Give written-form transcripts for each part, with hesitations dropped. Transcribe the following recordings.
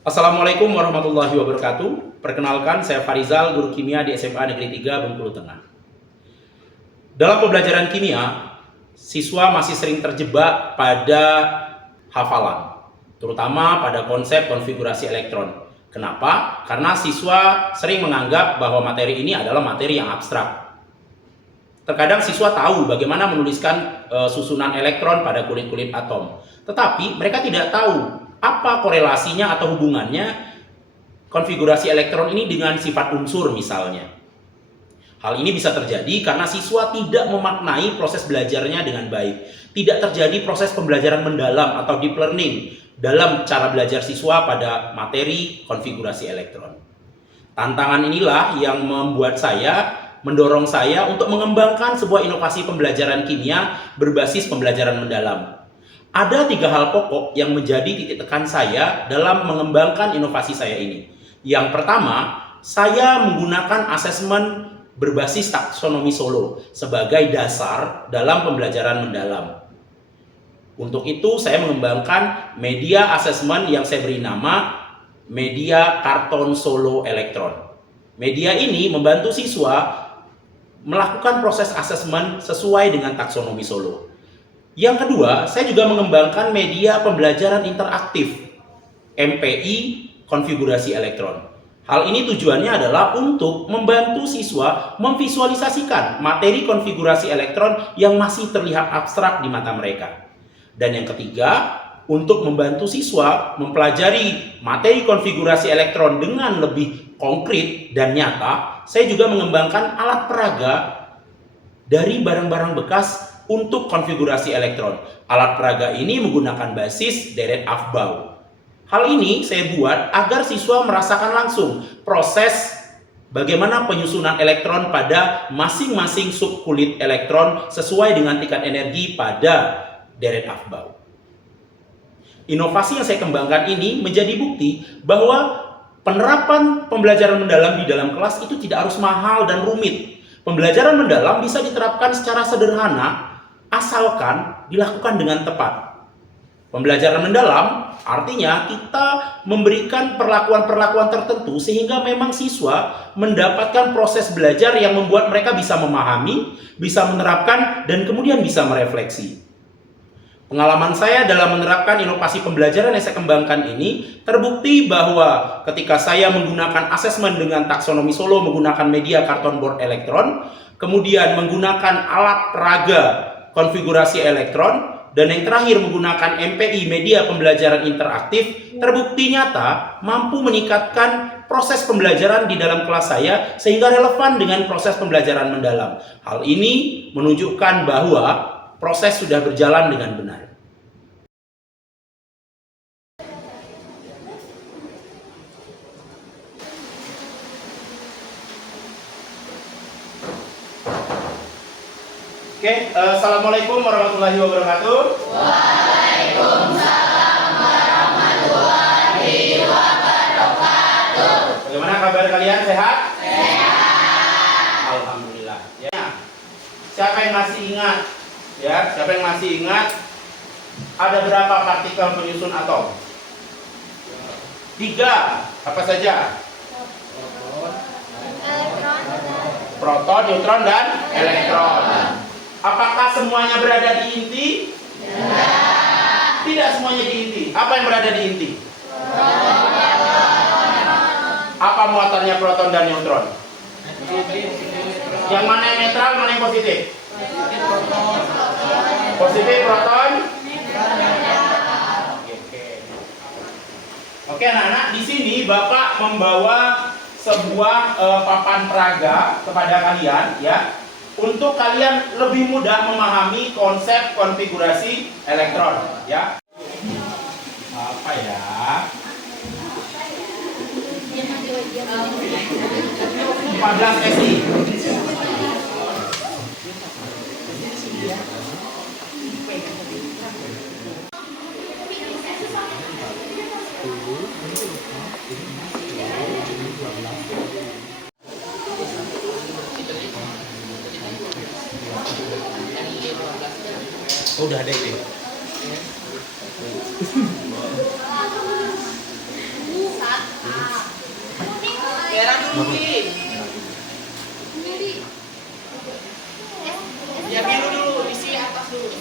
Assalamualaikum warahmatullahi wabarakatuh. Perkenalkan, saya Farizal, guru kimia di SMA Negeri 3 Bengkulu Tengah. Dalam pembelajaran kimia, siswa masih sering terjebak pada hafalan, terutama pada konsep konfigurasi elektron. Kenapa? Karena siswa sering menganggap bahwa materi ini adalah materi yang abstrak. Terkadang siswa tahu bagaimana menuliskan susunan elektron pada kulit-kulit atom, tetapi mereka tidak tahu apa korelasinya atau hubungannya konfigurasi elektron ini dengan sifat unsur misalnya. Hal ini bisa terjadi karena siswa tidak memaknai proses belajarnya dengan baik. Tidak terjadi proses pembelajaran mendalam atau deep learning dalam cara belajar siswa pada materi konfigurasi elektron. Tantangan inilah yang mendorong saya untuk mengembangkan sebuah inovasi pembelajaran kimia berbasis pembelajaran mendalam. Ada 3 hal pokok yang menjadi titik tekan saya dalam mengembangkan inovasi saya ini. Yang pertama, saya menggunakan asesmen berbasis taksonomi Solo sebagai dasar dalam pembelajaran mendalam. Untuk itu, saya mengembangkan media asesmen yang saya beri nama media karton Solo elektron. Media ini membantu siswa melakukan proses asesmen sesuai dengan taksonomi Solo. Yang kedua, saya juga mengembangkan media pembelajaran interaktif MPI konfigurasi elektron. Hal ini tujuannya adalah untuk membantu siswa memvisualisasikan materi konfigurasi elektron yang masih terlihat abstrak di mata mereka. Dan yang ketiga, untuk membantu siswa mempelajari materi konfigurasi elektron dengan lebih konkret dan nyata, saya juga mengembangkan alat peraga dari barang-barang bekas untuk konfigurasi elektron. Alat peraga ini menggunakan basis deret Aufbau. Hal ini saya buat agar siswa merasakan langsung proses bagaimana penyusunan elektron pada masing-masing subkulit elektron sesuai dengan tingkat energi pada deret Aufbau. Inovasi yang saya kembangkan ini menjadi bukti bahwa penerapan pembelajaran mendalam di dalam kelas itu tidak harus mahal dan rumit. Pembelajaran mendalam bisa diterapkan secara sederhana asalkan dilakukan dengan tepat. Pembelajaran mendalam artinya kita memberikan perlakuan-perlakuan tertentu sehingga memang siswa mendapatkan proses belajar yang membuat mereka bisa memahami, bisa menerapkan, dan kemudian bisa merefleksi. Pengalaman saya dalam menerapkan inovasi pembelajaran yang saya kembangkan ini terbukti bahwa ketika saya menggunakan asesmen dengan taksonomi Solo, menggunakan media karton board elektron, kemudian menggunakan alat peraga konfigurasi elektron, dan yang terakhir menggunakan MPI media pembelajaran interaktif, terbukti nyata mampu meningkatkan proses pembelajaran di dalam kelas saya sehingga relevan dengan proses pembelajaran mendalam. Hal ini menunjukkan bahwa proses sudah berjalan dengan benar. Oke, assalamualaikum warahmatullahi wabarakatuh. Waalaikumsalam warahmatullahi wabarakatuh. Bagaimana kabar kalian? Sehat? Sehat. Alhamdulillah. Ya. Siapa yang masih ingat? Ya, siapa yang masih ingat? Ada berapa partikel penyusun atom? 3. Apa saja? Proton, neutron, dan elektron. Apakah semuanya berada di inti? Tidak semuanya di inti. Apa yang berada di inti? Apa muatannya proton dan neutron? Yang mana yang netral, mana yang positif? Positif proton. Oke anak-anak, di sini Bapak membawa sebuah papan peraga kepada kalian ya, untuk kalian lebih mudah memahami konsep konfigurasi elektron ya. Apa ya? 14 SI. Oh, udah ada itu. Merah dulu, Ki. Ya biru dulu, isi atas dulu.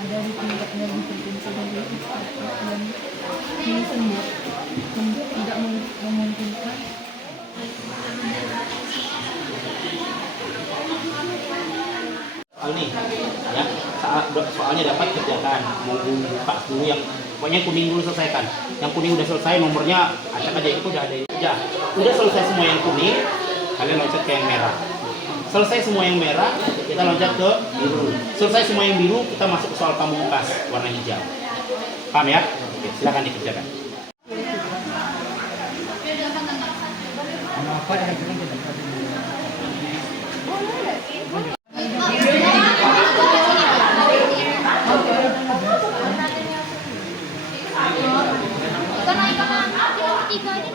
Ada di tingkat energi tertentu sebagai startup dan ini sendiri tidak memungkinkan. Soal nih, ya soalnya dapat kerjakan buka dulu yang pokoknya kuning dulu selesaikan. Yang kuning udah selesai, nomornya acak aja itu udah ada. Udah selesai semua yang kuning, kalian loncat ke yang merah. Selesai semua yang merah, kita loncat ke biru. Selesai semua yang biru, kita masuk ke soal pamungkas warna hijau. Paham ya? Oke, silakan dikerjakan.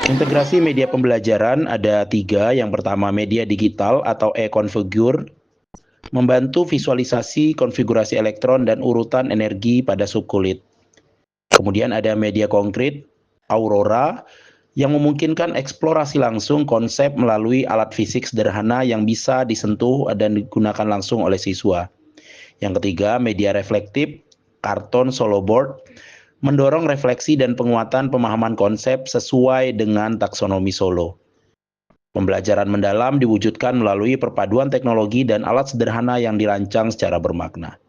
Integrasi media pembelajaran ada 3. Yang pertama, media digital atau e-configure, membantu visualisasi konfigurasi elektron dan urutan energi pada subkulit. Kemudian ada media konkret, Aurora, yang memungkinkan eksplorasi langsung konsep melalui alat fisik sederhana yang bisa disentuh dan digunakan langsung oleh siswa. Yang ketiga, media reflektif, karton solo board, mendorong refleksi dan penguatan pemahaman konsep sesuai dengan taksonomi Solo. Pembelajaran mendalam diwujudkan melalui perpaduan teknologi dan alat sederhana yang dirancang secara bermakna.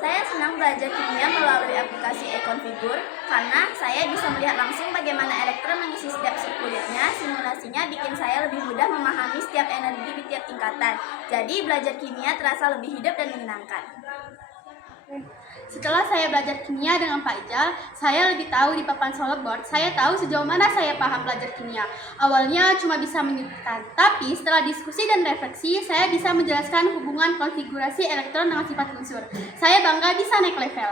Saya senang belajar kimia melalui aplikasi e-configure karena saya bisa melihat langsung bagaimana elektron mengisi setiap subkulitnya. Simulasinya bikin saya lebih mudah memahami setiap energi di tiap tingkatan. Jadi belajar kimia terasa lebih hidup dan menyenangkan. Setelah saya belajar kimia dengan Pak Ijal, saya lebih tahu di papan solo board, saya tahu sejauh mana saya paham belajar kimia. Awalnya cuma bisa menyebutkan, tapi setelah diskusi dan refleksi, saya bisa menjelaskan hubungan konfigurasi elektron dengan sifat unsur. Saya bangga bisa naik level.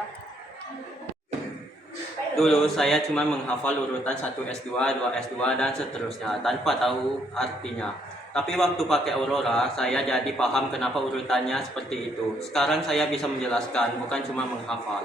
Dulu saya cuma menghafal urutan 1 S2, 2 S2, dan seterusnya tanpa tahu artinya. Tapi waktu pakai Aurora, saya jadi paham kenapa urutannya seperti itu. Sekarang saya bisa menjelaskan, bukan cuma menghafal.